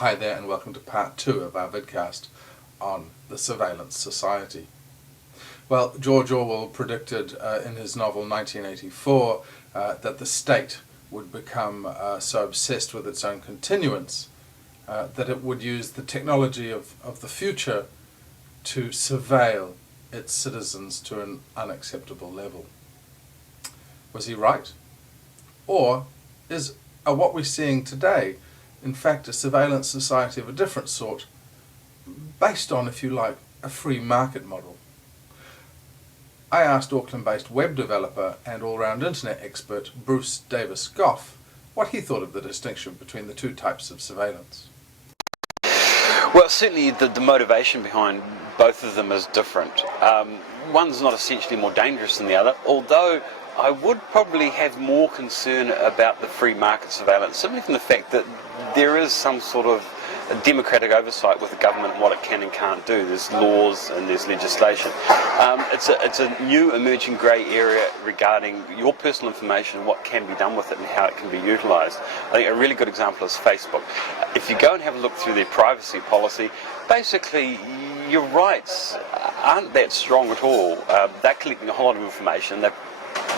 Hi there and welcome to part 2 of our vidcast on the surveillance society. Well, George Orwell predicted in his novel 1984 that the state would become so obsessed with its own continuance that it would use the technology of the future to surveil its citizens to an unacceptable level. Was he right? Or are what we're seeing today in fact a surveillance society of a different sort, based on, if you like, a free market model? I asked Auckland-based web developer and all-round internet expert Bruce Davis-Goff what he thought of the distinction between the two types of surveillance. Well, certainly the motivation behind both of them is different. One's not essentially more dangerous than the other, although I would probably have more concern about the free market surveillance, simply from the fact that there is some sort of democratic oversight with the government and what it can and can't do. There's laws and there's legislation. It's a new emerging grey area regarding your personal information and what can be done with it and how it can be utilised. I think a really good example is Facebook. If you go and have a look through their privacy policy, basically your rights aren't that strong at all. They're collecting a whole lot of information.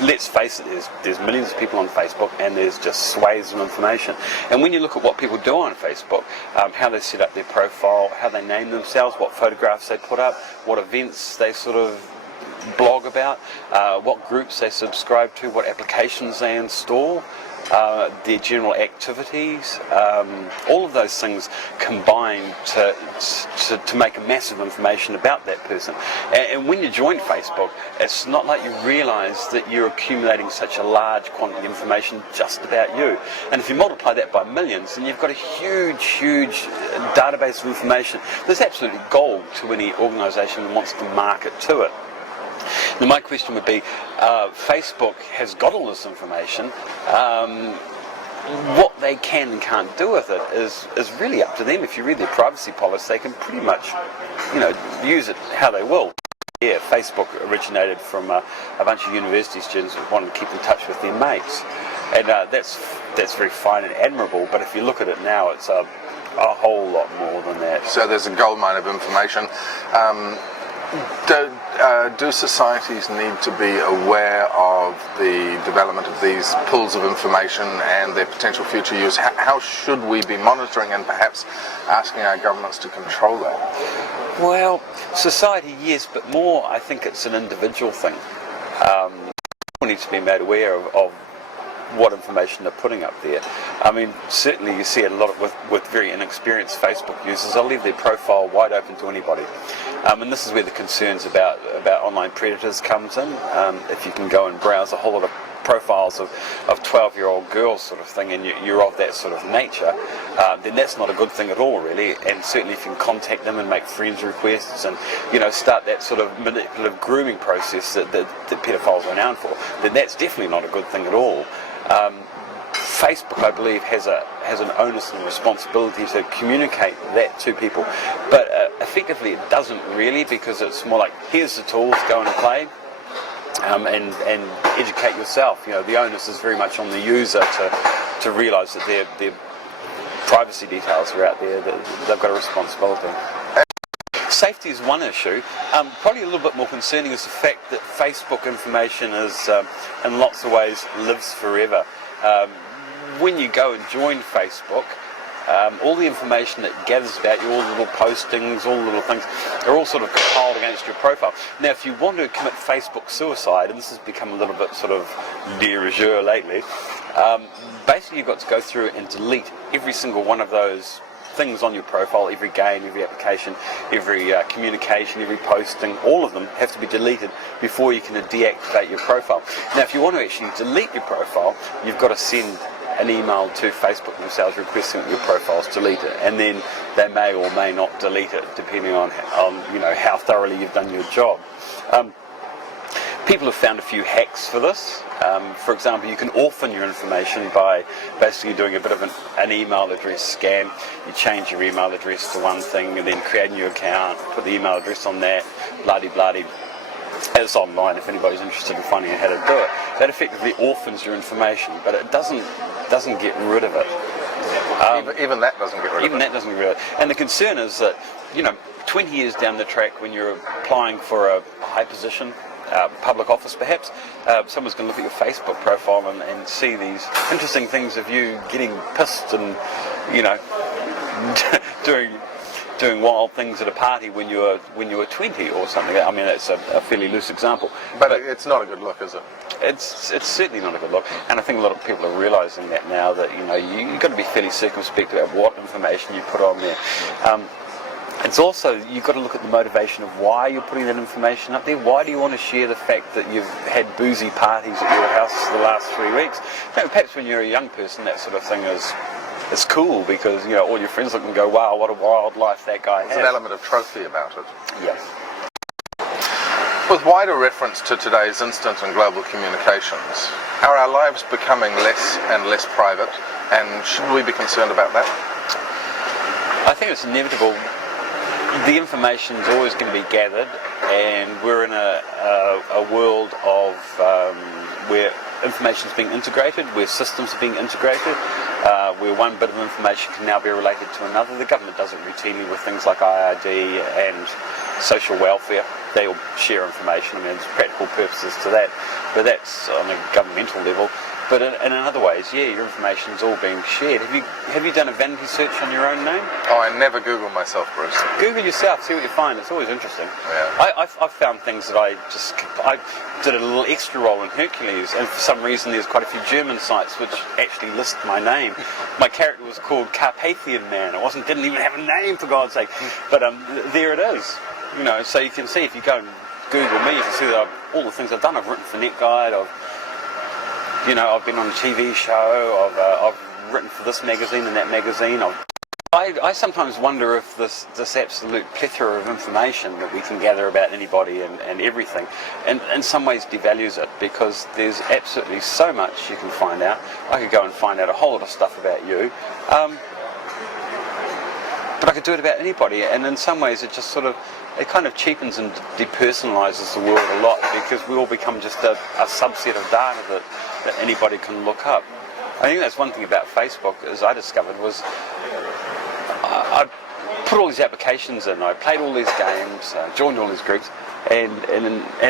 Let's face it, there's millions of people on Facebook and there's just swathes of information. And when you look at what people do on Facebook, how they set up their profile, how they name themselves, what photographs they put up, what events they sort of blog about, what groups they subscribe to, what applications they install, their general activities, all of those things combine to make a massive information about that person. And when you join Facebook, it's not like you realise that you're accumulating such a large quantity of information just about you. And if you multiply that by millions, then you've got a huge database of information. There's absolutely gold to any organisation that wants to market to it. Now my question would be, Facebook has got all this information. What they can and can't do with it is really up to them. If you read their privacy policy, they can pretty much, use it how they will. Yeah, Facebook originated from a bunch of university students who wanted to keep in touch with their mates, and that's very fine and admirable. But if you look at it now, it's a whole lot more than that. So there's a goldmine of information. Do societies need to be aware of the development of these pools of information and their potential future use? How should we be monitoring and perhaps asking our governments to control that? Well, society, yes, but more I think it's an individual thing. People need to be made aware of what information they're putting up there. I mean, certainly you see it a lot with very inexperienced Facebook users. They'll leave their profile wide open to anybody. And this is where the concerns about online predators comes in. If you can go and browse a whole lot of profiles of 12-year-old girls sort of thing, and you're of that sort of nature, then that's not a good thing at all, really. And certainly if you can contact them and make friends requests and start that sort of manipulative grooming process that pedophiles are renowned for, then that's definitely not a good thing at all. Facebook, I believe, has an onus and responsibility to communicate that to people, but effectively it doesn't really, because it's more like, here's the tools, go and play, and educate yourself. The onus is very much on the user to realise that their privacy details are out there, that they've got a responsibility. Safety is one issue. Probably a little bit more concerning is the fact that Facebook information is, in lots of ways, lives forever. When you go and join Facebook, all the information that gathers about you, all the little postings, all the little things, are all sort of compiled against your profile. Now, if you want to commit Facebook suicide, and this has become a little bit sort of de rigueur lately, basically you've got to go through and delete every single one of those things on your profile, every game, every application, every communication, every posting, all of them have to be deleted before you can deactivate your profile. Now, if you want to actually delete your profile, you've got to send an email to Facebook themselves requesting that your profile's deleted, and then they may or may not delete it depending on how thoroughly you've done your job. People have found a few hacks for this. For example, you can orphan your information by basically doing a bit of an email address scam. You change your email address to one thing and then create a new account, put the email address on that, bloody. It's online if anybody's interested in finding out how to do it. That effectively orphans your information, but it doesn't get rid of it. Even that doesn't get rid of it. Even that doesn't get rid of it. And the concern is that, 20 years down the track, when you're applying for a high position, public office perhaps, someone's going to look at your Facebook profile and see these interesting things of you getting pissed and, doing wild things at a party when you were 20 or something. I mean, that's a fairly loose example. But it's not a good look, is it? It's certainly not a good look, and I think a lot of people are realising that now, that you've got to be fairly circumspect about what information you put on there. It's also, you've got to look at the motivation of why you're putting that information up there. Why do you want to share the fact that you've had boozy parties at your house the last 3 weeks? Perhaps when you're a young person, that sort of thing is cool, because all your friends look and go, wow, what a wild life that guy has. There's an element of trophy about it. Yeah. With wider reference to today's instant and global communications, are our lives becoming less and less private, and should we be concerned about that? I think it's inevitable. The information's always going to be gathered, and we're in a world of where information's being integrated, where systems are being integrated, where one bit of information can now be related to another. The government does it routinely with things like IRD and social welfare. They all share information. I mean, there's practical purposes to that, but that's on a governmental level. But in other ways, yeah, your information's all being shared. Have you done a vanity search on your own name? Oh, I never Google myself, Bruce. Google yourself, see what you find. It's always interesting. Yeah. I've found things that I did a little extra roll in Hercules, and for some reason there's quite a few German sites which actually list my name. My character was called Carpathian Man. It didn't even have a name, for God's sake. But there it is. So you can see, if you go and Google me, you can see that all the things I've done. I've written for NetGuide. I've been on a TV show. I've written for this magazine and that magazine. I sometimes wonder if this absolute plethora of information that we can gather about anybody and everything, and in some ways devalues it, because there's absolutely so much you can find out. I could go and find out a whole lot of stuff about you, but I could do it about anybody, and in some ways it kind of cheapens and depersonalizes the world a lot, because we all become just a subset of data that anybody can look up. I think that's one thing about Facebook, as I discovered, was I put all these applications in, I played all these games, joined all these groups, and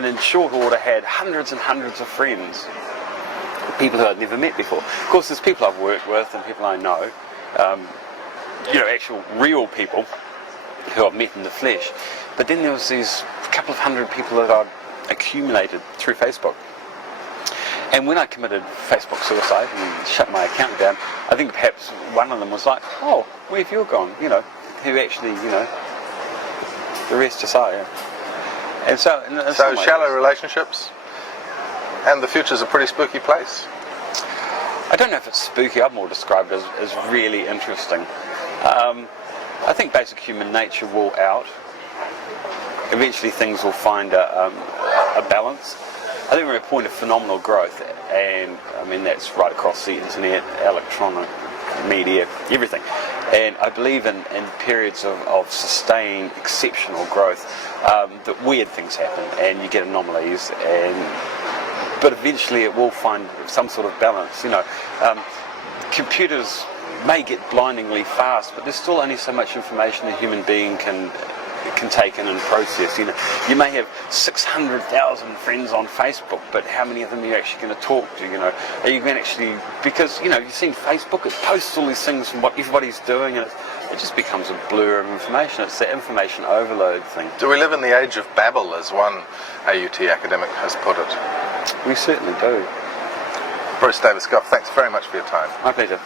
in short order had hundreds and hundreds of friends, people who I'd never met before. Of course, there's people I've worked with and people I know, actual real people who I've met in the flesh. But then there was these couple of hundred people that I'd accumulated through Facebook. And when I committed Facebook suicide and shut my account down, I think perhaps one of them was like, oh, where have you gone? Who actually, the rest is I. And so shallow relationships, and the future's a pretty spooky place. I don't know if it's spooky. I've more described it as really interesting. I think basic human nature will out. Eventually things will find a balance. I think we're at a point of phenomenal growth, and I mean that's right across the internet, electronic media, everything. And I believe in periods of sustained, exceptional growth, that weird things happen and you get anomalies, but eventually it will find some sort of balance. Computers may get blindingly fast, but there's still only so much information a human being can take in and process. You may have 600,000 friends on Facebook, but how many of them are you actually going to talk to? Are you going to actually, because you've seen Facebook, it posts all these things from what everybody's doing, and it just becomes a blur of information. It's that information overload thing. Do we live in the age of Babel, as one AUT academic has put it? We certainly do. Bruce Davis-Goff, thanks very much for your time. My pleasure.